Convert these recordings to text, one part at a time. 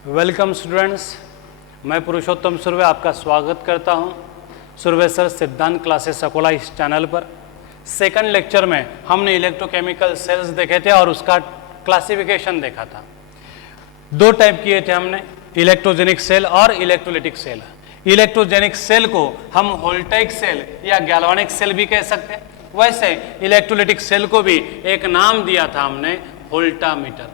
Welcome students, मैं पुरुषोत्तम सुर्वे आपका स्वागत करता हूं सुर्वे सर सिद्धांत क्लासेस अकोला इस चैनल पर। सेकंड लेक्चर में हमने इलेक्ट्रोकेमिकल सेल्स देखे थे और उसका क्लासिफिकेशन देखा था। दो टाइप किए थे हमने, इलेक्ट्रोजेनिक सेल और इलेक्ट्रोलिटिक सेल। इलेक्ट्रोजेनिक सेल को हम वोल्टेइक सेल या गैल्वानिक सेल भी कह सकते हैं। वैसे इलेक्ट्रोलिटिक सेल को भी एक नाम दिया था हमने, वोल्टामीटर।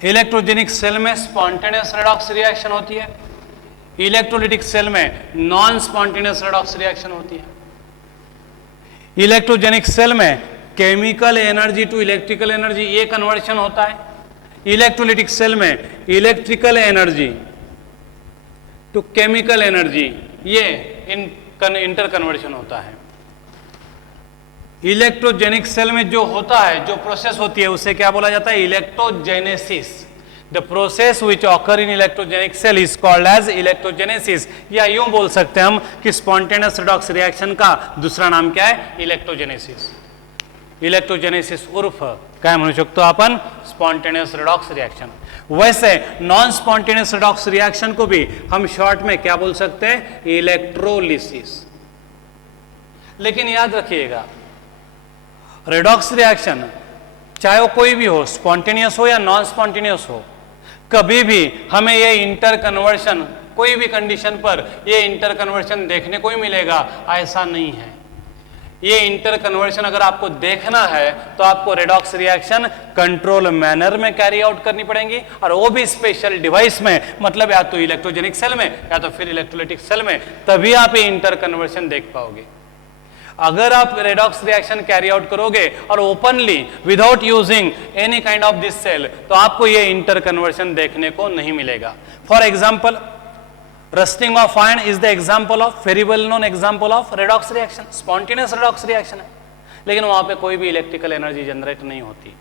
इलेक्ट्रोजेनिक सेल में स्पॉन्टेनियस रेडॉक्स रिएक्शन होती है, इलेक्ट्रोलिटिक सेल में नॉन स्पॉन्टेनियस रेडॉक्स रिएक्शन होती है। इलेक्ट्रोजेनिक सेल में chemical energy to electrical energy ये कन्वर्शन होता है। इलेक्ट्रोलिटिक सेल में electrical energy to chemical energy ये इंटर कन्वर्शन होता है। इलेक्ट्रोजेनिक सेल में जो होता है, जो प्रोसेस होती है, उसे क्या बोला जाता है? Electrogenesis. The process which occur in electrogenic cell is called as electrogenesis, या यूं बोल सकते हैं हम कि स्पॉन्टेनियस रेडॉक्स रिएक्शन का दूसरा नाम क्या है? इलेक्ट्रोजेनेसिस। इलेक्ट्रोजेनेसिस उर्फ काय म्हणू शकतो आपण? Spontaneous redox reaction. वैसे नॉन स्पॉन्टेनियस रेडॉक्स रिएक्शन को भी हम शॉर्ट में क्या बोल सकते हैं? इलेक्ट्रोलिसिस। लेकिन याद रखिएगा, रेडॉक्स रिएक्शन चाहे वो कोई भी हो, स्पॉन्टेनियस हो या नॉन स्पॉन्टेनियस हो, कभी भी हमें ये इंटर कन्वर्शन कोई भी कंडीशन पर ये इंटर कन्वर्शन देखने को ही मिलेगा ऐसा नहीं है। ये इंटर कन्वर्शन अगर आपको देखना है तो आपको रेडॉक्स रिएक्शन कंट्रोल मैनर में कैरी आउट करनी पड़ेगी, और वो भी स्पेशल डिवाइस में, मतलब या तो इलेक्ट्रोजेनिक सेल में या तो फिर इलेक्ट्रोलिटिक सेल में, तभी आप ये इंटर कन्वर्शन देख पाओगे। अगर आप रेडॉक्स रिएक्शन कैरी आउट करोगे और openly without using any kind of this cell, तो आपको ये इंटर कन्वर्शन देखने को नहीं मिलेगा। For example, rusting of iron is the example of very well known example of redox reaction. Spontaneous redox reaction है, लेकिन वहां पे कोई भी इलेक्ट्रिकल एनर्जी जनरेट नहीं होती,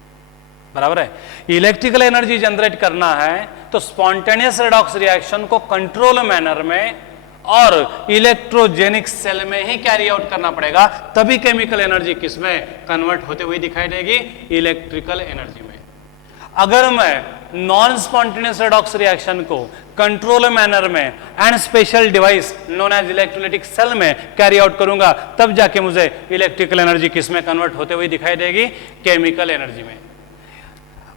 बराबर है। इलेक्ट्रिकल एनर्जी जनरेट करना है तो स्पॉन्टेनियस रेडॉक्स रिएक्शन को कंट्रोल मैनर में और इलेक्ट्रोजेनिक सेल में ही कैरी आउट करना पड़ेगा, तभी केमिकल एनर्जी किसमें कन्वर्ट होते हुए दिखाई देगी? इलेक्ट्रिकल एनर्जी में। अगर मैं नॉन स्पॉन्टेनियस रेडॉक्स रिएक्शन को कंट्रोल मैनर में and special device known as electrolytic cell में कैरी आउट करूंगा, तब जाके मुझे इलेक्ट्रिकल एनर्जी किसमें कन्वर्ट होते हुए दिखाई देगी? केमिकल एनर्जी में।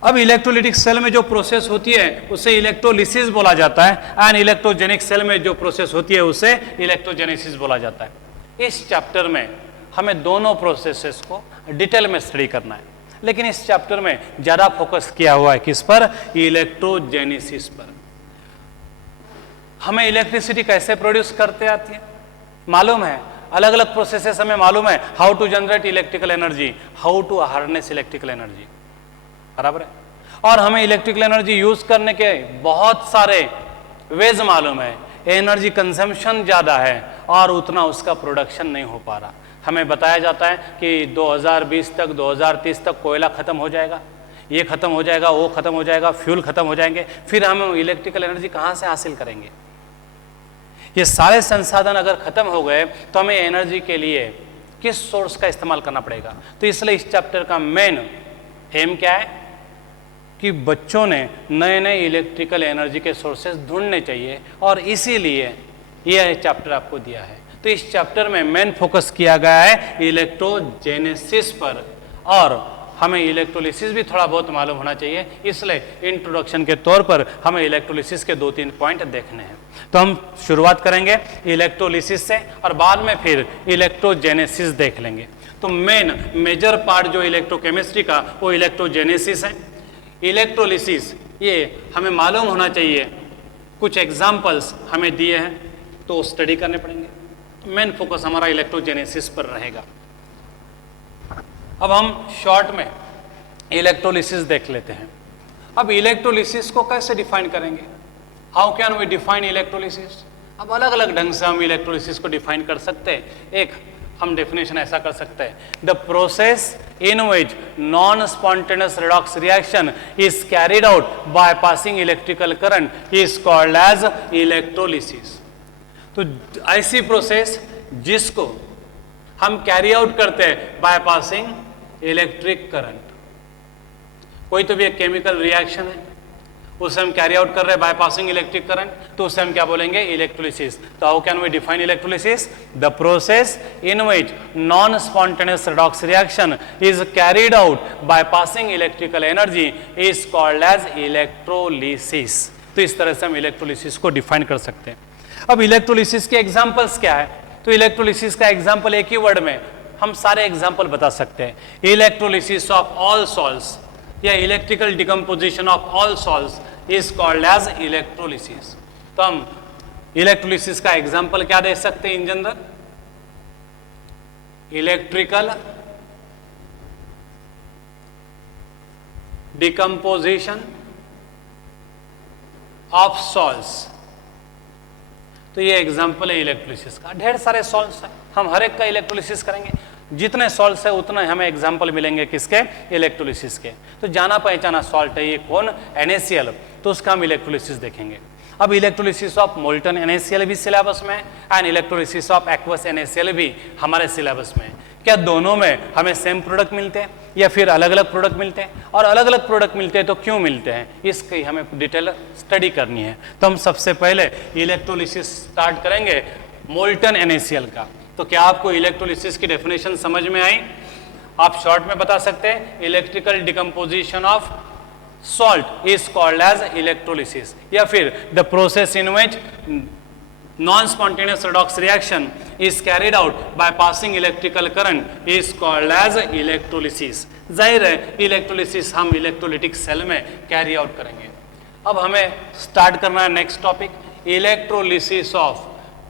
अब इलेक्ट्रोलिटिक सेल में जो प्रोसेस होती है उसे इलेक्ट्रोलिसिस बोला जाता है, एंड इलेक्ट्रोजेनिक सेल में जो प्रोसेस होती है उसे इलेक्ट्रोजेनेसिस बोला जाता है। इस चैप्टर में हमें दोनों प्रोसेसेस को डिटेल में स्टडी करना है, लेकिन इस चैप्टर में ज्यादा फोकस किया हुआ है किस पर? इलेक्ट्रोजेनेसिस पर। हमें इलेक्ट्रिसिटी कैसे प्रोड्यूस करते आती है मालूम है, अलग अलग प्रोसेसेस हमें मालूम है, how to generate electrical energy, how to harness electrical energy, बराबर है। और हमें इलेक्ट्रिकल एनर्जी यूज करने के बहुत सारे वेज मालूम है। एनर्जी कंजम्पशन ज्यादा है और उतना उसका प्रोडक्शन नहीं हो पा रहा। हमें बताया जाता है कि 2020 तक, 2030 तक कोयला खत्म हो जाएगा, ये खत्म हो जाएगा, वो खत्म हो जाएगा, फ्यूल खत्म हो जाएंगे, फिर हम इलेक्ट्रिकल एनर्जी कहां से हासिल करेंगे? ये सारे संसाधन अगर खत्म हो गए तो हमें एनर्जी के लिए किस सोर्स का इस्तेमाल करना पड़ेगा? तो इसलिए इस चैप्टर का मेन एम क्या है कि बच्चों ने नए नए इलेक्ट्रिकल एनर्जी के सोर्सेज ढूंढने चाहिए, और इसीलिए यह चैप्टर आपको दिया है। तो इस चैप्टर में मेन फोकस किया गया है इलेक्ट्रोजेनेसिस पर, और हमें इलेक्ट्रोलिसिस भी थोड़ा बहुत मालूम होना चाहिए, इसलिए इंट्रोडक्शन के तौर पर हमें इलेक्ट्रोलिसिस के 2-3 पॉइंट देखने हैं। तो हम शुरुआत करेंगे इलेक्ट्रोलिसिस से, और बाद में फिर इलेक्ट्रोजेनेसिस देख लेंगे। तो मेजर पार्ट जो इलेक्ट्रोकेमिस्ट्री का वो इलेक्ट्रोजेनेसिस है। इलेक्ट्रोलिसिस ये हमें मालूम होना चाहिए, कुछ एग्जाम्पल्स हमें दिए हैं तो स्टडी करने पड़ेंगे। मेन फोकस हमारा इलेक्ट्रोजेनेसिस पर रहेगा। अब हम शॉर्ट में इलेक्ट्रोलिसिस देख लेते हैं। अब इलेक्ट्रोलिसिस को कैसे डिफाइन करेंगे? How can we define electrolysis? अब अलग अलग ढंग से हम इलेक्ट्रोलिसिस को डिफाइन कर सकते हैं। एक हम डेफिनेशन ऐसा कर सकते हैं, the process in which non spontaneous redox reaction is carried out by passing electrical current is called as electrolysis. तो ऐसी प्रोसेस जिसको हम कैरी आउट करते हैं बाय पासिंग इलेक्ट्रिक करंट, कोई तो भी एक केमिकल रिएक्शन है, उसे हम कैरी आउट कर रहे हैं बाय पासिंग इलेक्ट्रिक करंट, तो उसे हम क्या बोलेंगे? इलेक्ट्रोलिसिस। तो how can we define electrolysis? The process in which non spontaneous redox reaction is carried out by passing electrical energy is called as electrolysis. तो इस तरह से हम इलेक्ट्रोलिसिस को डिफाइन कर सकते हैं। अब इलेक्ट्रोलिसिस के एग्जांपल्स क्या है? तो इलेक्ट्रोलिसिस का एग्जांपल एक ही वर्ड में हम सारे एग्जांपल बता सकते हैं। इलेक्ट्रोलिसिस ऑफ ऑल सॉल्ट्स या electrical decomposition of all salts is called as electrolysis. तो हम इलेक्ट्रोलिसिस का एग्जांपल क्या दे सकते हैं in general? Electrical decomposition of salts. तो ये एग्जांपल है इलेक्ट्रोलिसिस का। ढेर सारे सॉल्ट्स हैं, हम हर एक का इलेक्ट्रोलिसिस करेंगे। जितने सॉल्ट्स है उतने हमें एग्जांपल मिलेंगे किसके? इलेक्ट्रोलिसिस के। तो जाना पहचाना सॉल्ट है ये कौन? NaCl। तो उसका हम इलेक्ट्रोलिसिस देखेंगे। अब इलेक्ट्रोलिसिस ऑफ मोल्टन NaCl भी सिलेबस में है and electrolysis of aqueous NaCl भी हमारे सिलेबस में है। क्या दोनों में हमें सेम प्रोडक्ट मिलते हैं या फिर अलग अलग प्रोडक्ट मिलते हैं? और अलग अलग प्रोडक्ट मिलते हैं तो क्यों मिलते हैं, इसकी हमें डिटेल स्टडी करनी है। तो हम सबसे पहले इलेक्ट्रोलिसिस स्टार्ट करेंगे मोल्टन NaCl का। तो क्या आपको इलेक्ट्रोलिसिस की डेफिनेशन समझ में आई? आप शॉर्ट में बता सकते हैं electrical decomposition of salt is called as electrolysis, या फिर the process in which non spontaneous redox reaction is carried out by passing electrical current is called as electrolysis. जाहिर है इलेक्ट्रोलिसिस हम इलेक्ट्रोलिटिक सेल में कैरी आउट करेंगे। अब हमें start करना है next topic, electrolysis of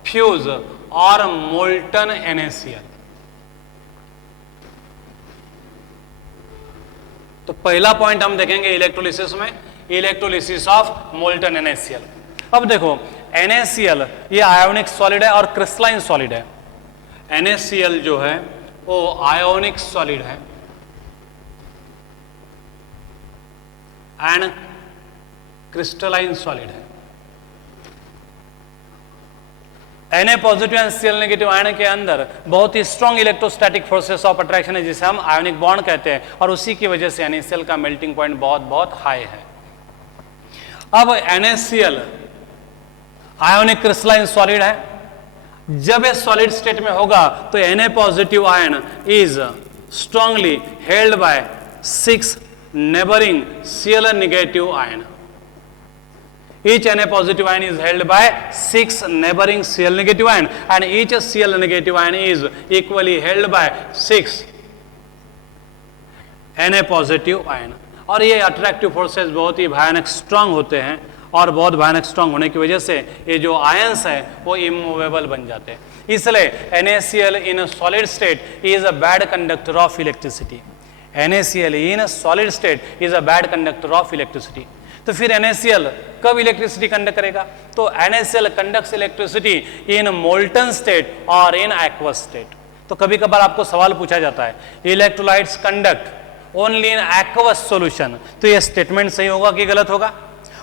fused और मोल्टन NaCl। तो पहला पॉइंट हम देखेंगे इलेक्ट्रोलिसिस में, इलेक्ट्रोलिसिस ऑफ मोल्टन NaCl। अब देखो NaCl ये आयोनिक सॉलिड है और क्रिस्टलाइन सॉलिड है। NaCl जो है वो आयोनिक सॉलिड है एंड क्रिस्टलाइन सॉलिड है। Na positive and Cl negative ion के अंदर बहुत ही strong electrostatic forces of attraction है जिसे हम आयोनिक बॉन्ड कहते हैं, और उसी की वजह से NaCl का मेल्टिंग पॉइंट बहुत बहुत हाई है। अब NaCl आयोनिक क्रिस्टलाइन सॉलिड है। जब ये सॉलिड स्टेट में होगा तो Na positive ion is strongly held by 6 neighbouring Cl negative ion. Each Na positive ion is held by 6 neighboring Cl negative ion and each Cl negative ion is equally held by 6 Na positive ion। और ये attractive forces बहुत ही भयानक strong होते हैं, और बहुत भयानक strong होने की वजह से ये जो आयंस है वो इमूवेबल बन जाते हैं। इसलिए NaCl in a solid state is a bad conductor of electricity। NaCl in a solid state is a bad conductor of electricity। तो फिर NaCl कब इलेक्ट्रिसिटी कंडक्ट करेगा? तो NaCl conducts electricity in molten state और इन aqueous state. तो कभी कभार आपको सवाल पूछा जाता है electrolytes conduct only in aqueous solution, तो ये स्टेटमेंट सही होगा कि गलत होगा?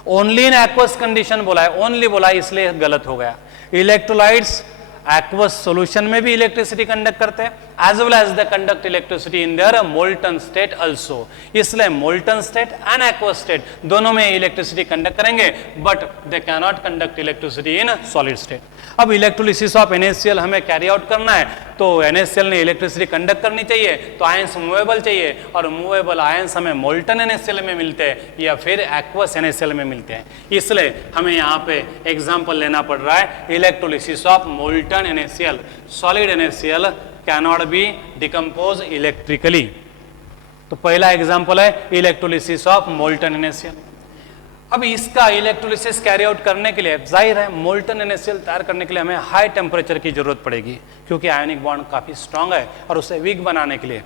ओनली इन एक्वस कंडीशन बोला है, ओनली बोला है, इसलिए गलत हो गया। इलेक्ट्रोलाइट्स एक्वस सॉल्यूशन में भी इलेक्ट्रिसिटी कंडक्ट करते हैं as well as the conduct electricity in their molten state also. इसलिए molten state and aqueous state दोनों में इलेक्ट्रिसिटी कंडक्ट करेंगे, but they can not conduct electricity in solid state. अब electrolysis of NaCl हमें carry out करना है, तो NaCl ने इलेक्ट्रिसिटी कंडक्ट करनी चाहिए, तो आयंस मूवेबल चाहिए, और मूवेबल आयंस हमें मोल्टन NaCl में मिलते हैं या फिर एक्वस NaCl में मिलते हैं। इसलिए हमें यहाँ पे एग्जाम्पल लेना पड़ रहा है electrolysis of molten NaCl। Solid NaCl cannot be decompose electrically. तो पहला एग्जाम्पल है इलेक्ट्रोलिसिस ऑफ मोल्टन NaCl। अब इसका इलेक्ट्रोलिसिस कैरी आउट करने के लिए जाहिर है मोल्टन NaCl तैयार करने के लिए हमें हाई टेम्परेचर की जरूरत पड़ेगी, क्योंकि आयनिक बॉन्ड काफ़ी स्ट्रांग है और उसे वीक बनाने के लिए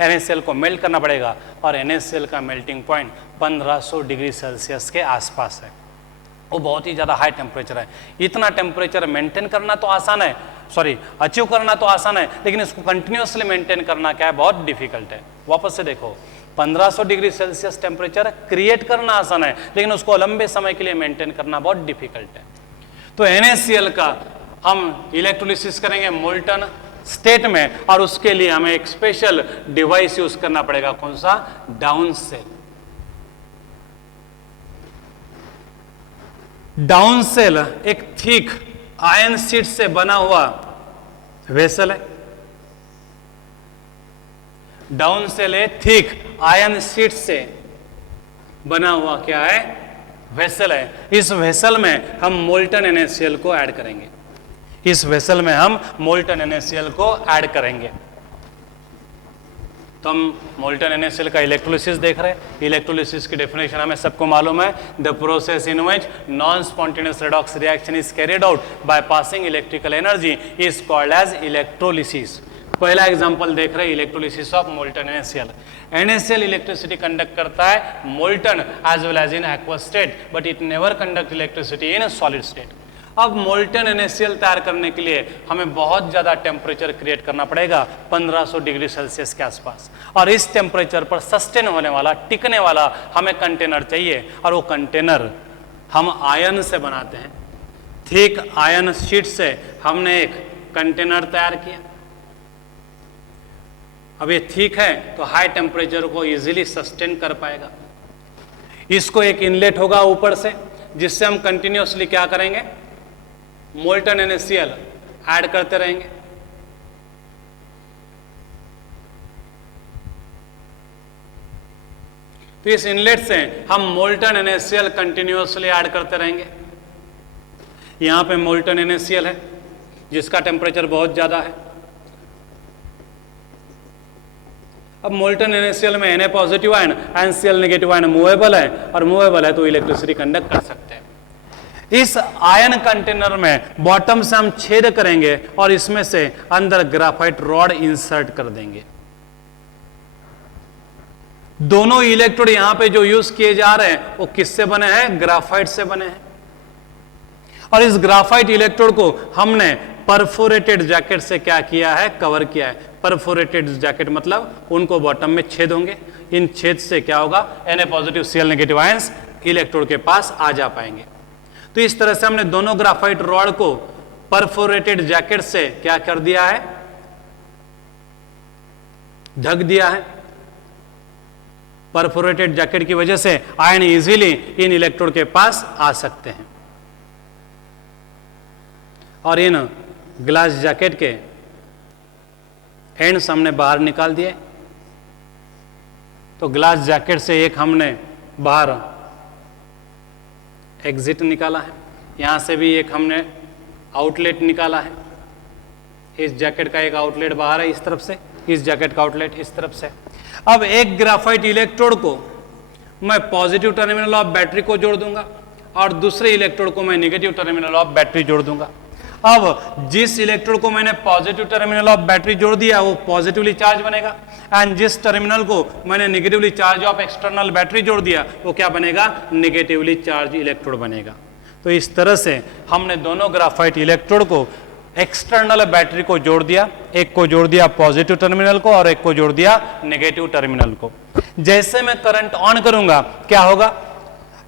NaCl को मेल्ट करना पड़ेगा, और NaCl का मेल्टिंग पॉइंट 1500 डिग्री सेल्सियस के आसपास है। वो बहुत ही ज़्यादा हाई टेम्परेचर है। इतना टेम्परेचर मेंटेन करना तो आसान है, अचीव करना तो आसान है, लेकिन इसको कंटिन्यूसली मेंटेन करना क्या है, बहुत डिफिकल्ट है। वापस से देखो, 1500 डिग्री सेल्सियस टेम्परेचर क्रिएट करना आसान है, लेकिन उसको लंबे समय के लिए मेंटेन करना बहुत डिफिकल्ट है। तो NaCl का हम इलेक्ट्रोलिसिस करेंगे मोल्टन स्टेट में, और उसके लिए हमें एक स्पेशल डिवाइस यूज करना पड़ेगा। कौन सा? Downs cell. डाउन सेल एक थिक आयन शीट से बना हुआ वेसल है। डाउन सेल है थिक आयन शीट से बना हुआ क्या है, वेसल है। इस वेसल में हम मोल्टन NaCl को ऐड करेंगे। इस वेसल में हम मोल्टन NaCl को ऐड करेंगे। तो हम मोल्टन NaCl का इलेक्ट्रोलिसिस देख रहे हैं। इलेक्ट्रोलिसिस की डेफिनेशन हमें सबको मालूम है, the process in which non spontaneous redox reaction is carried out by passing electrical energy is called as electrolysis. पहला एग्जांपल देख रहे हैं, electrolysis of molten NaCl। NaCl electricity conduct करता है molten as well as in aqueous state, but it never conduct electricity in solid state. अब molten NaCl तैयार करने के लिए हमें बहुत ज़्यादा टेम्परेचर क्रिएट करना पड़ेगा, 1500 डिग्री सेल्सियस के आसपास। और इस टेम्परेचर पर सस्टेन होने वाला, टिकने वाला हमें कंटेनर चाहिए, और वो कंटेनर हम आयन से बनाते हैं। थिक आयन शीट से हमने एक कंटेनर तैयार किया। अब ये थिक है तो हाई टेम्परेचर को इजीली सस्टेन कर पाएगा। इसको एक इनलेट होगा ऊपर से, जिससे हम कंटिन्यूसली क्या करेंगे, मोल्टन NaCl ऐड करते रहेंगे। तो इस इनलेट से हम मोल्टन NaCl कंटिन्यूसली ऐड करते रहेंगे। यहां पे मोल्टन NaCl है जिसका टेम्परेचर बहुत ज्यादा है। अब मोल्टन NaCl में Na positive ion, NCl negative ion movable है, और मूवेबल है तो इलेक्ट्रिसिटी कंडक्ट कर सकते हैं। इस आयन कंटेनर में बॉटम से हम छेद करेंगे और इसमें से अंदर ग्राफाइट रॉड इंसर्ट कर देंगे। दोनों इलेक्ट्रोड यहां पे जो यूज किए जा रहे हैं वो किससे बने हैं, ग्राफाइट से बने हैं। और इस ग्राफाइट इलेक्ट्रोड को हमने परफोरेटेड जैकेट से क्या किया है, कवर किया है। परफोरेटेड जैकेट मतलब उनको बॉटम में छेद होंगे। इन छेद से क्या होगा, Na positive Cl negative ions electrode के पास आ जा पाएंगे। तो इस तरह से हमने दोनों ग्राफाइट रॉड को परफोरेटेड जैकेट से क्या कर दिया है, ढक दिया है। परफोरेटेड जैकेट की वजह से आयन इजीली इन इलेक्ट्रोड के पास आ सकते हैं। और इन ग्लास जैकेट के एंड्स हमने बाहर निकाल दिए। तो ग्लास जैकेट से एक हमने बाहर एग्जिट निकाला है, यहां से भी एक हमने आउटलेट निकाला है। इस जैकेट का एक आउटलेट बाहर है इस तरफ से, इस जैकेट का आउटलेट इस तरफ से। अब एक ग्राफाइट इलेक्ट्रोड को मैं पॉजिटिव टर्मिनल ऑफ बैटरी को जोड़ दूंगा और दूसरे इलेक्ट्रोड को मैं नेगेटिव टर्मिनल ऑफ बैटरी जोड़ दूंगा। अब जिस इलेक्ट्रोड को मैंने पॉजिटिव टर्मिनल ऑफ बैटरी जोड़ दिया वो पॉजिटिवली चार्ज बनेगा, एंड जिस टर्मिनल को मैंने negatively charge of external battery जोड़ दिया वो क्या बनेगा, नेगेटिवली चार्ज इलेक्ट्रोड बनेगा। तो इस तरह से हमने दोनों ग्राफाइट इलेक्ट्रोड को एक्सटर्नल बैटरी को जोड़ दिया, एक को जोड़ दिया पॉजिटिव टर्मिनल को और एक को जोड़ दिया नेगेटिव टर्मिनल को। जैसे मैं करंट ऑन करूंगा क्या होगा,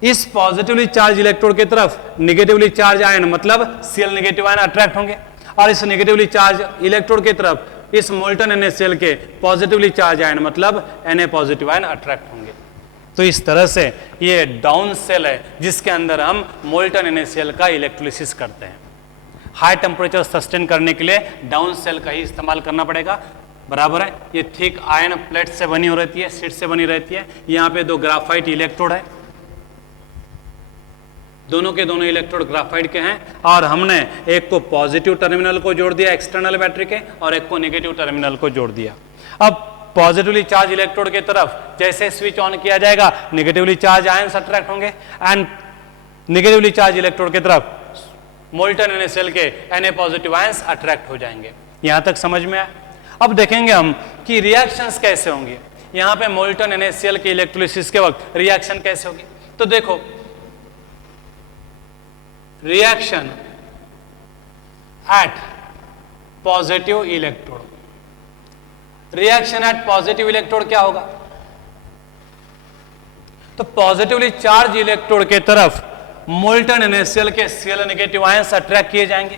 इस पॉजिटिवली चार्ज इलेक्ट्रोड की तरफ नेगेटिवली चार्ज आयन मतलब Cl नेगेटिव आयन अट्रैक्ट होंगे, और इस नेगेटिवली चार्ज इलेक्ट्रोड की तरफ इस मोल्टन NaCl के पॉजिटिवली चार्ज आयन मतलब Na पॉजिटिव आयन अट्रैक्ट होंगे। तो इस तरह से ये डाउन सेल है जिसके अंदर हम मोल्टन NaCl का इलेक्ट्रोलिसिस करते हैं। हाई टेम्परेचर सस्टेन करने के लिए डाउन सेल का ही इस्तेमाल करना पड़ेगा, बराबर है। ये थिक आयन प्लेट से बनी हो रहती है, शीट से बनी रहती है। यहाँ पे दो ग्राफाइट इलेक्ट्रोड है, दोनों के दोनों इलेक्ट्रोड ग्राफाइट के हैं, और हमने एक को पॉजिटिव टर्मिनल को जोड़ दिया एक्सटर्नल बैटरी के और एक को नेगेटिव टर्मिनल को जोड़ दिया। अब पॉजिटिवली चार्ज इलेक्ट्रोड की तरफ जैसे स्विच ऑन किया जाएगा नेगेटिवली चार्ज आयंस अट्रैक्ट होंगे, एंड नेगेटिवली चार्ज इलेक्ट्रोड की तरफ मोल्टन NaCl के Na पॉजिटिव आयंस अट्रैक्ट हो जाएंगे। यहां तक समझ में आया। अब देखेंगे हम कि रिएक्शंस कैसे होंगे। यहां पे मोल्टन NaCl के इलेक्ट्रोलिसिस के वक्त रिएक्शन कैसे होगी, तो देखो reaction at positive electrode, reaction at positive electrode क्या होगा, तो पॉजिटिवली चार्ज इलेक्ट्रोड के तरफ मोल्टन NaCl के Cl नेगेटिव आयंस अट्रैक्ट किए जाएंगे।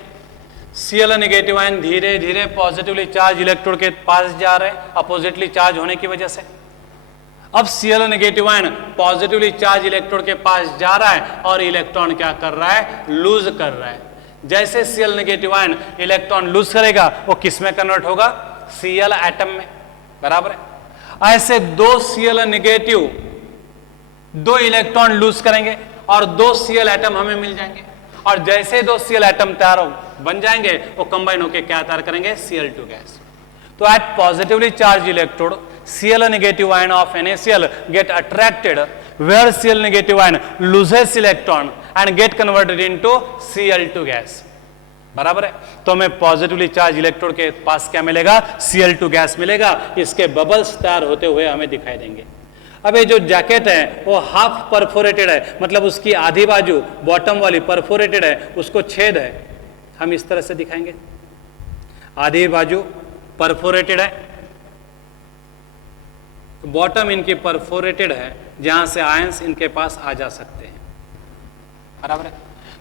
Cl नेगेटिव आयन धीरे धीरे पॉजिटिवली चार्ज इलेक्ट्रोड के पास जा रहे हैं अपोजिटली चार्ज होने की वजह से। अब Cl negative ion positively charge electrode के पास जा रहा है और इलेक्ट्रॉन क्या कर रहा है, लूज कर रहा है। जैसे Cl negative ion electron lose करेगा वो किस में कन्वर्ट होगा, Cl एटम में, बराबर है। ऐसे दो Cl नेगेटिव दो इलेक्ट्रॉन लूज करेंगे और दो Cl एटम हमें मिल जाएंगे, और जैसे दो Cl एटम तैयार बन जाएंगे वो कंबाइन होकर क्या तैयार करेंगे, Cl2 गैस। तो at positively charge electrode Cl negative ion of NaCl get attracted where Cl negative ion loses electron and get converted into Cl2 gas, बराबर है। तो हमें पॉजिटिवली चार्ज इलेक्ट्रोड के पास क्या मिलेगा, Cl2 गैस मिलेगा। इसके बबल्स तैयार होते हुए हमें दिखाई देंगे। अब ये जो जैकेट है वो हाफ परफोरेटेड है, मतलब उसकी आधी बाजू बॉटम वाली परफोरेटेड है, उसको छेद है। हम इस तरह से दिखाएंगे, आधी बाजू परफोरेटेड है, बॉटम इनकी परफोरेटेड है जहां से आयंस इनके पास आ जा सकते हैं, बराबर है।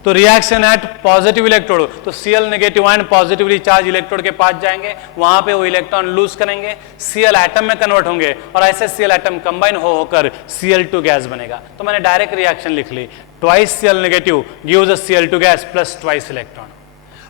तो रिएक्शन एट पॉजिटिव इलेक्ट्रोड, तो Cl negative ion positively charge electrode के पास जाएंगे, वहां पे वो इलेक्ट्रॉन लूज करेंगे, Cl एटम में कन्वर्ट होंगे और ऐसे Cl एटम कंबाइन होकर Cl2 गैस बनेगा। तो मैंने डायरेक्ट रिएक्शन लिख ली, twice Cl negative gives a Cl2 gas plus twice electron.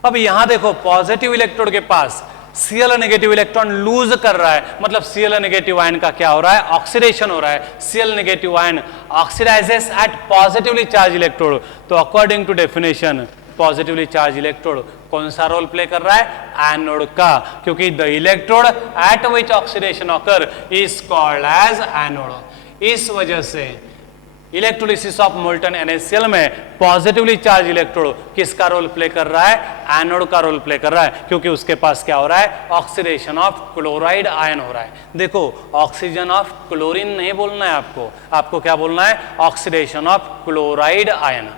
अब यहां देखो पॉजिटिव इलेक्ट्रोड के पास Cl नेगेटिव इलेक्ट्रॉन लूज कर रहा है, मतलब Cl नेगेटिव आयन का क्या हो रहा है, ऑक्सीडेशन हो रहा है। Cl negative ion oxidises at positively charge electrode. तो according to definition positively charge electrode कौन सा रोल प्ले कर रहा है, एनोड का, क्योंकि the electrode at which oxidation occur is called as anode. इस वजह से इलेक्ट्रोलिसिस ऑफ मोल्टन NaCl में पॉजिटिवली चार्ज इलेक्ट्रोड किसका रोल प्ले कर रहा है, एनोड का रोल प्ले कर रहा है, क्योंकि उसके पास क्या हो रहा है, ऑक्सीडेशन ऑफ क्लोराइड आयन हो रहा है। देखो ऑक्सीजन ऑफ क्लोरीन नहीं बोलना है आपको, आपको क्या बोलना है, ऑक्सीडेशन ऑफ क्लोराइड आयन।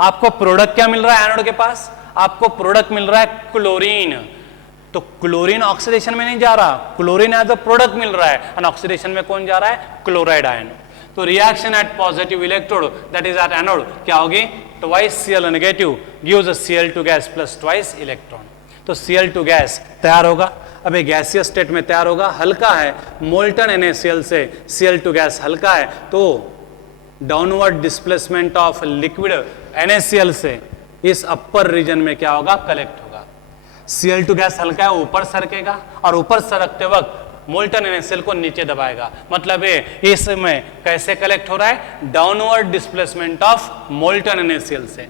आपको प्रोडक्ट क्या मिल रहा है एनोड के पास, आपको प्रोडक्ट मिल रहा है क्लोरीन। तो क्लोरीन ऑक्सीडेशन में नहीं जा रहा, क्लोरीन एज अ प्रोडक्ट मिल रहा है, और ऑक्सीडेशन में कौन जा रहा है, क्लोराइड आयन। तो reaction at positive electrode that is at anode क्या होगी, twice Cl negative gives a Cl2 gas plus twice electron. तो Cl2 गैस तैयार होगा। अब ये गैसियस स्टेट में तैयार होगा, हल्का है, मोल्टन NaCl से Cl2 गैस हल्का है, तो downward displacement of liquid NaCl से इस अपर रीजन में क्या होगा, कलेक्ट होगा। Cl2 गैस हल्का है, ऊपर सरकेगा और ऊपर सरकते वक्त मोल्टन NaCl को नीचे दबाएगा, मतलब ये इसमें कैसे कलेक्ट हो रहा है, downward displacement of molten NaCl से।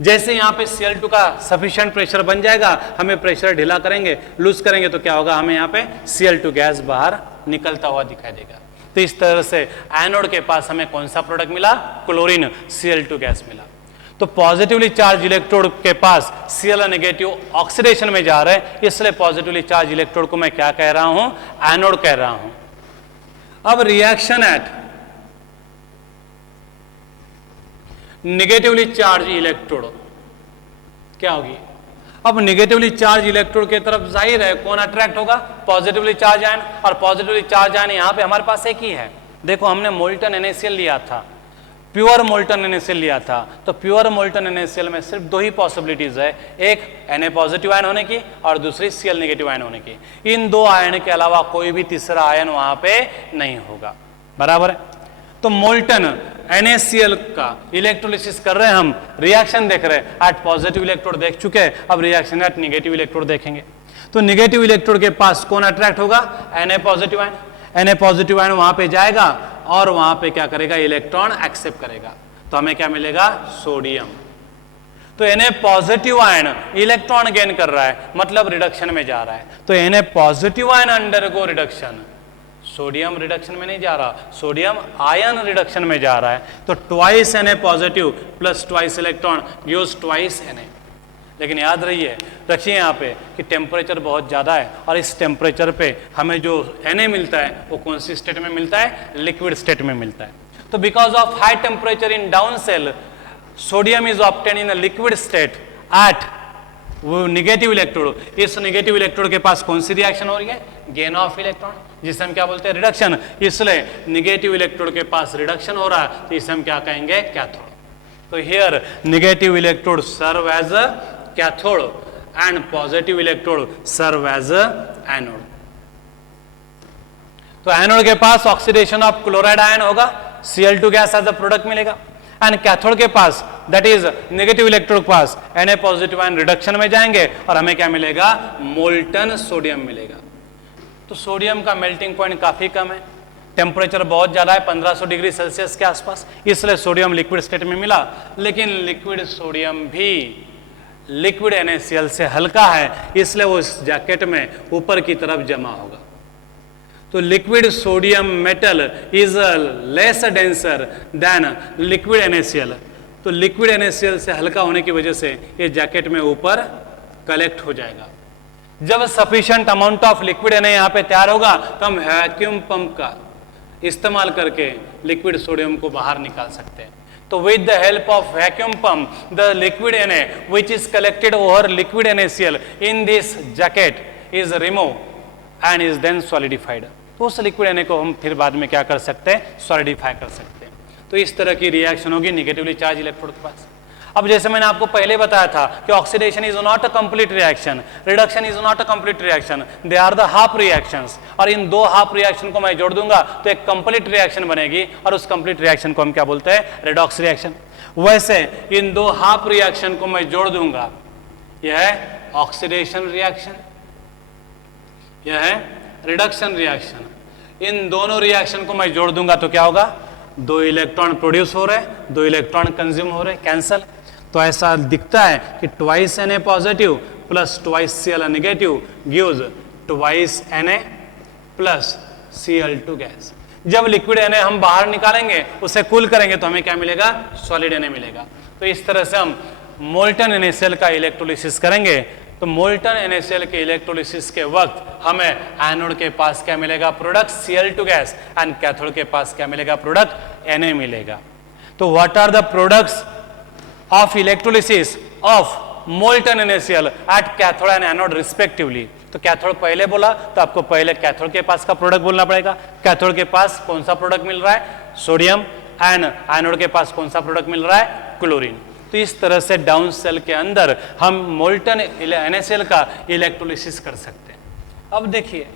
जैसे यहाँ पे Cl2 का सफिशिएंट प्रेशर बन जाएगा, हमें प्रेशर ढीला करेंगे, लूज करेंगे, तो क्या होगा, हमें यहाँ पे Cl2 गैस बाहर निकलता हुआ दिखाई देगा। तो इस तरह से एनोड के पास हमें कौन सा प्रोडक्ट मिला, क्लोरीन, Cl2 गैस मिला। तो पॉजिटिवली चार्ज इलेक्ट्रोड के पास Cl नेगेटिव ऑक्सीडेशन में जा रहे हैं, इसलिए पॉजिटिवली चार्ज इलेक्ट्रोड को मैं क्या कह रहा हूं, एनोड कह रहा हूं। अब reaction at negatively charge electrode क्या होगी। अब नेगेटिवली चार्ज इलेक्ट्रोड की तरफ जाहिर है कौन अट्रैक्ट होगा, पॉजिटिवली चार्ज आयन, और पॉजिटिवली चार्ज आयन यहां पे हमारे पास एक ही है। देखो हमने मोल्टन NaCl लिया था, प्योर मोल्टन NaCl लिया था, तो प्योर मोल्टन NaCl में सिर्फ दो ही पॉसिबिलिटीज है, एक Na पॉजिटिव आयन होने की और दूसरी Cl नेगेटिव आयन होने की। इन दो आयन के अलावा कोई भी तीसरा आयन वहां पे नहीं होगा, बराबर है। तो मोल्टन NaCl का इलेक्ट्रोलिसिस कर रहे हैं हम, रिएक्शन देख रहे हैं, एट पॉजिटिव इलेक्ट्रोड देख चुके हैं, अब रिएक्शन एट नेगेटिव इलेक्ट्रोड देखेंगे। तो नेगेटिव इलेक्ट्रोड के पास कौन अट्रैक्ट होगा, Na positive ion. Na positive ion वहां पे जाएगा और वहां पे क्या करेगा, इलेक्ट्रॉन एक्सेप्ट करेगा, तो हमें क्या मिलेगा, सोडियम। तो Na positive ion electron gain कर रहा है, मतलब रिडक्शन में जा रहा है, तो Na positive ion undergo reduction, sodium reduction में नहीं जा रहा, सोडियम आयन रिडक्शन में जा रहा है। तो twice Na positive plus twice electron gives twice Na। लेकिन याद रखिए यहाँ पे कि टेम्परेचर बहुत ज़्यादा है, और इस टेम्परेचर पे हमें जो Na मिलता है वो कौन सी स्टेट में मिलता है, लिक्विड स्टेट में मिलता है। तो because of high temperature in Downs cell, sodium is obtain in liquid state at वो नेगेटिव इलेक्ट्रोड। इस नेगेटिव इलेक्ट्रोड के पास कौन सी रिएक्शन हो रही है, गेन ऑफ इलेक्ट्रॉन, जिसे हम क्या बोलते हैं, रिडक्शन। इसलिए नेगेटिव इलेक्ट्रोड के पास रिडक्शन हो रहा है, तो इसे हम क्या कहेंगे, कैथोड। तो here negative electrode serve as a cathode and positive electrode serve as a anode. तो एनोड के पास ऑक्सीडेशन ऑफ क्लोराइड आयन होगा, Cl2 gas as a product मिलेगा। एंड कैथोड के पास दैट इज नेगेटिव इलेक्ट्रोड के पास Na पॉजिटिव आयन रिडक्शन में जाएंगे और हमें क्या मिलेगा, मोल्टन सोडियम मिलेगा। तो सोडियम का मेल्टिंग पॉइंट काफी कम है, टेम्परेचर बहुत ज्यादा है 1500 डिग्री सेल्सियस के आसपास, इसलिए सोडियम लिक्विड स्टेट में मिला। लेकिन लिक्विड सोडियम भी लिक्विड NaCl से हल्का है, इसलिए वो इस जैकेट में ऊपर की तरफ जमा होगा। तो liquid sodium metal is less denser then liquid NaCl। तो लिक्विड NaCl से हल्का होने की वजह से ये जैकेट में ऊपर कलेक्ट हो जाएगा। जब sufficient amount of liquid Na यहाँ पे तैयार होगा तो हम वैक्यूम पंप का इस्तेमाल करके लिक्विड सोडियम को बाहर निकाल सकते हैं। तो with the help of vacuum pump the liquid Na which is collected over liquid NaCl in this jacket is removed and is then solidified। तो उस लिक्विड Na को हम फिर बाद में क्या कर सकते हैं, सॉलिडिफाई कर सकते हैं। तो इस तरह की रिएक्शन होगी निगेटिवली चार्ज इलेक्ट्रोड के पास। अब जैसे मैंने आपको पहले बताया था कि oxidation is not a complete reaction, reduction is not a complete reaction, they are the half reactions. और इन दो हाफ रिएक्शन को मैं जोड़ दूंगा तो एक कंप्लीट रिएक्शन बनेगी और उस कंप्लीट रिएक्शन को हम क्या बोलते हैं, रेडॉक्स रिएक्शन। वैसे इन दो हाफ रिएक्शन को मैं जोड़ दूंगा, यह है ऑक्सीडेशन रिएक्शन, यह है रिडक्शन रिएक्शन। इन दोनों रिएक्शन को मैं जोड़ दूंगा तो क्या होगा, दो इलेक्ट्रॉन प्रोड्यूस हो रहे हैं, दो इलेक्ट्रॉन कंज्यूम हो रहे हैं, कैंसल। तो ऐसा दिखता है कि twice Na positive plus twice Cl negative gives twice Na plus Cl2 gas. जब लिक्विड Na हम बाहर निकालेंगे, उसे कूल करेंगे तो हमें क्या मिलेगा, सॉलिड Na मिलेगा। तो इस तरह से हम मोल्टन NaCl का इलेक्ट्रोलिसिस करेंगे। तो मोल्टन NaCl के इलेक्ट्रोलिसिस के वक्त हमें एनोड के पास क्या मिलेगा, product Cl2 gas, and cathode के पास क्या मिलेगा, प्रोडक्ट Na मिलेगा। तो what are the products of electrolysis of molten NaCl at cathode and anode respectively. तो कैथोड पहले बोला तो आपको पहले कैथोड के पास का प्रोडक्ट बोलना पड़ेगा। कैथोड के पास कौन सा प्रोडक्ट मिल रहा है, सोडियम, एंड एनोड के पास कौन सा प्रोडक्ट मिल रहा है, क्लोरीन। तो इस तरह से डाउन सेल के अंदर हम मोल्टन NaCl का इलेक्ट्रोलिसिस कर सकते हैं। अब देखिए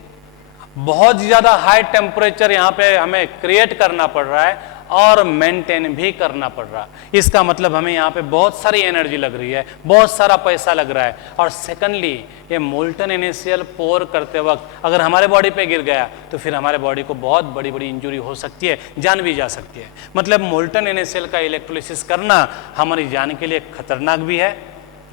बहुत ज्यादा हाई टेम्परेचर यहाँ पे हमें क्रिएट करना पड़ रहा है और मेंटेन भी करना पड़ रहा है। इसका मतलब हमें यहाँ पे बहुत सारी एनर्जी लग रही है, बहुत सारा पैसा लग रहा है। और सेकंडली ये मोल्टन NaCl पोर करते वक्त अगर हमारे बॉडी पे गिर गया तो फिर हमारे बॉडी को बहुत बड़ी बड़ी इंजरी हो सकती है, जान भी जा सकती है। मतलब मोल्टन NaCl का इलेक्ट्रोलिसिस करना हमारी जान के लिए खतरनाक भी है,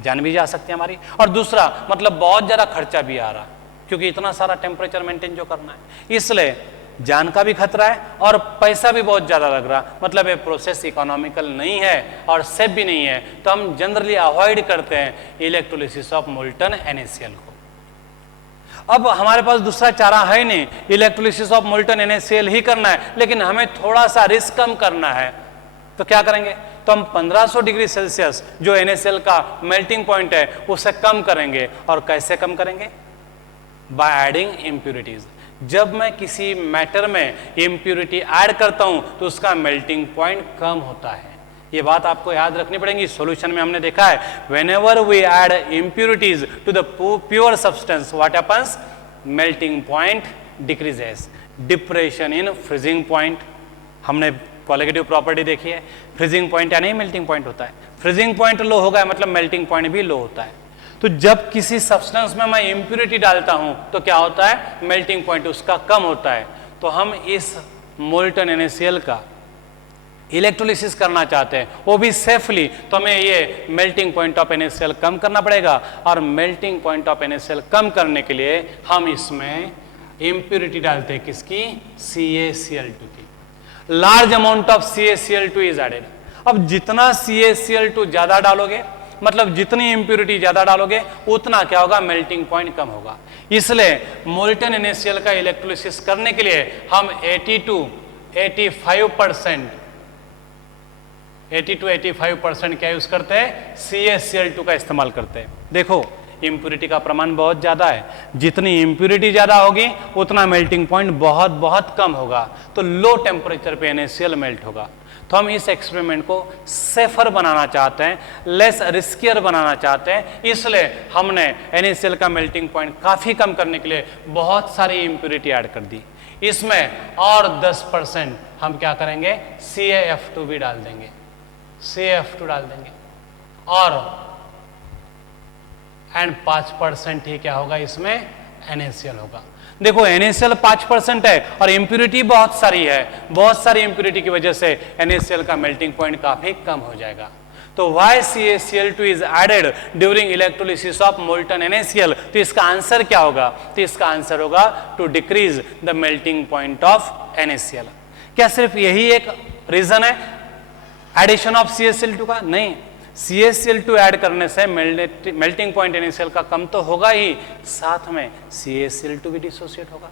जान भी जा सकती है हमारी। और दूसरा मतलब बहुत ज़्यादा खर्चा भी आ रहा, क्योंकि इतना सारा टेम्परेचर मेंटेन जो करना है, इसलिए जान का भी खतरा है और पैसा भी बहुत ज़्यादा लग रहा। मतलब ये प्रोसेस इकोनॉमिकल नहीं है और सेफ भी नहीं है। तो हम जनरली अवॉइड करते हैं इलेक्ट्रोलिसिस ऑफ मोल्टन NaCl को। अब हमारे पास दूसरा चारा है नहीं, इलेक्ट्रोलिसिस ऑफ मोल्टन NaCl ही करना है, लेकिन हमें थोड़ा सा रिस्क कम करना है। तो क्या करेंगे, तो हम 1500 डिग्री सेल्सियस जो NaCl का मेल्टिंग पॉइंट है उसे कम करेंगे। और कैसे कम करेंगे, बाय एडिंग इम्प्यूरिटीज। जब मैं किसी मैटर में इम्प्यूरिटी ऐड करता हूं तो उसका मेल्टिंग पॉइंट कम होता है। ये बात आपको याद रखनी पड़ेगी। सॉल्यूशन में हमने देखा है whenever we add impurities to the pure substance what happens, melting point decreases. Depression in freezing point, हमने क्वालिटेटिव प्रॉपर्टी देखी है। फ्रीजिंग पॉइंट यानी मेल्टिंग पॉइंट होता है, फ्रीजिंग पॉइंट लो होगा मतलब मेल्टिंग पॉइंट भी लो होता है। तो जब किसी सब्सटेंस में मैं इम्प्यूरिटी डालता हूं तो क्या होता है, मेल्टिंग पॉइंट उसका कम होता है। तो हम इस मोल्टन NaCl का इलेक्ट्रोलिसिस करना चाहते हैं वो भी सेफली, तो हमें ये मेल्टिंग पॉइंट ऑफ NaCl कम करना पड़ेगा। और मेल्टिंग पॉइंट ऑफ NaCl कम करने के लिए हम इसमें इम्प्यूरिटी डालते हैं, किसकी, CaCl2 की। Large amount of CaCl2 is added. अब जितना CaCl2 ज्यादा डालोगे, मतलब जितनी इम्प्यूरिटी ज्यादा डालोगे उतना क्या होगा, मेल्टिंग पॉइंट कम होगा। इसलिए मोल्टन NaCl का इलेक्ट्रोलिसिस करने के लिए हम 80 to 85% क्या यूज करते हैं, CaCl2 का इस्तेमाल करते हैं। देखो इम्प्यूरिटी का प्रमाण बहुत ज्यादा है, जितनी इम्प्यूरिटी ज्यादा होगी उतना मेल्टिंग पॉइंट बहुत बहुत कम होगा। तो लो टेम्परेचर पे NaCl मेल्ट होगा। तो हम इस एक्सपेरिमेंट को सेफर बनाना चाहते हैं, लेस रिस्कियर बनाना चाहते हैं, इसलिए हमने NaCl का मेल्टिंग पॉइंट काफी कम करने के लिए बहुत सारी इम्प्यूरिटी ऐड कर दी। इसमें और 10% हम क्या करेंगे, CaF2 भी डाल देंगे, CaF2 डाल देंगे, और एंड 5% ही क्या होगा, इसमें NaCl होगा। देखो NaCl 5% है और इम्प्यूरिटी बहुत सारी है, बहुत सारी इम्प्यूरिटी की वजह से NaCl का मेल्टिंग पॉइंट काफी कम हो जाएगा। तो why CaCl2 is added during electrolysis of molten NaCl? तो इसका आंसर क्या होगा, तो इसका आंसर होगा to decrease the melting point of NaCl। क्या सिर्फ यही एक रीजन है एडिशन ऑफ CaCl2 का? नहीं, CaCl2 ऐड करने से मेल्टिंग पॉइंट NaCl का कम तो होगा ही, साथ में CaCl2 भी डिसोसिएट होगा,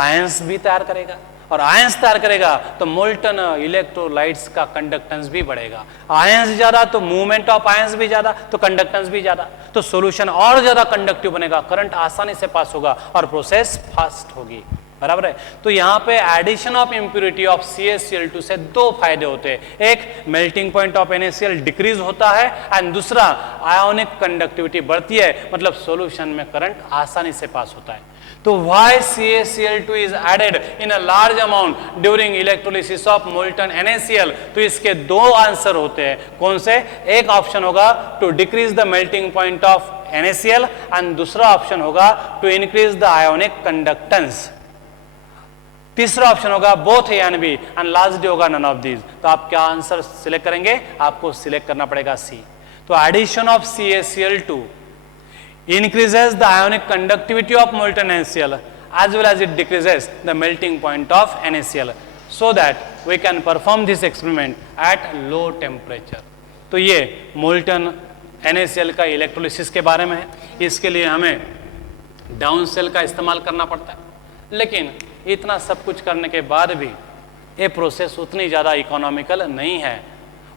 आयंस भी तैयार करेगा, और आयंस तैयार करेगा तो मोल्टन इलेक्ट्रोलाइट्स का कंडक्टेंस भी बढ़ेगा। आयंस ज्यादा तो मूवमेंट ऑफ आयंस भी ज्यादा, तो कंडक्टेंस भी ज्यादा, तो सॉल्यूशन और ज्यादा कंडक्टिव बनेगा, करंट आसानी से पास होगा और प्रोसेस फास्ट होगी। बराबर है। तो यहाँ पे addition of impurity of CaCl2 से दो फायदे होते हैं, एक melting point of NaCl decrease होता है एंड दूसरा आयोनिक कंडक्टिविटी बढ़ती है, मतलब सॉल्यूशन में करंट आसानी से पास होता है। तो why CaCl2 is added in a large amount during electrolysis of molten NaCl? तो इसके दो आंसर होते हैं, कौन से? एक ऑप्शन होगा to decrease the melting point of NaCl and दूसरा ऑप्शन होगा to increase the ionic conductance. तीसरा ऑप्शन होगा both A and B and last D होगा नन ऑफ दीज। तो आप क्या आंसर सिलेक्ट करेंगे? आपको सिलेक्ट करना पड़ेगा सी। तो addition of CaCl2 increases the ionic conductivity of molten NaCl as well as it decreases the melting point of NaCl so that we can perform this experiment at low temperature। तो ये molten NaCl का electrolysis के बारे में है। इसके लिए हमें डाउन सेल का इस्तेमाल करना पड़ता है, लेकिन इतना सब कुछ करने के बाद भी ये प्रोसेस उतनी ज़्यादा इकोनॉमिकल नहीं है,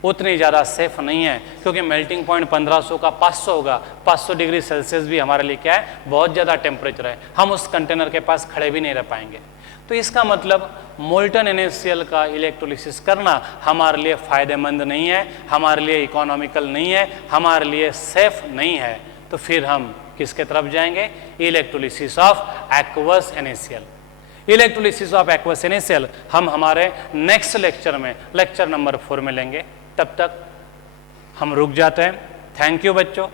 उतनी ज़्यादा सेफ नहीं है, क्योंकि मेल्टिंग पॉइंट 1500 का 500 होगा। 500 डिग्री सेल्सियस भी हमारे लिए क्या है, बहुत ज़्यादा टेम्परेचर है, हम उस कंटेनर के पास खड़े भी नहीं रह पाएंगे। तो इसका मतलब मोल्टन NaCl का इलेक्ट्रोलिसिस करना हमारे लिए फ़ायदेमंद नहीं है, हमारे लिए इकोनॉमिकल नहीं है, हमारे लिए सेफ नहीं है। तो फिर हम किसके तरफ जाएंगे? Electrolysis of aqueous NaCl। Electrolysis of aqueous NaCl हम हमारे नेक्स्ट लेक्चर में, लेक्चर नंबर 4 में लेंगे। तब तक हम रुक जाते हैं। थैंक यू बच्चों।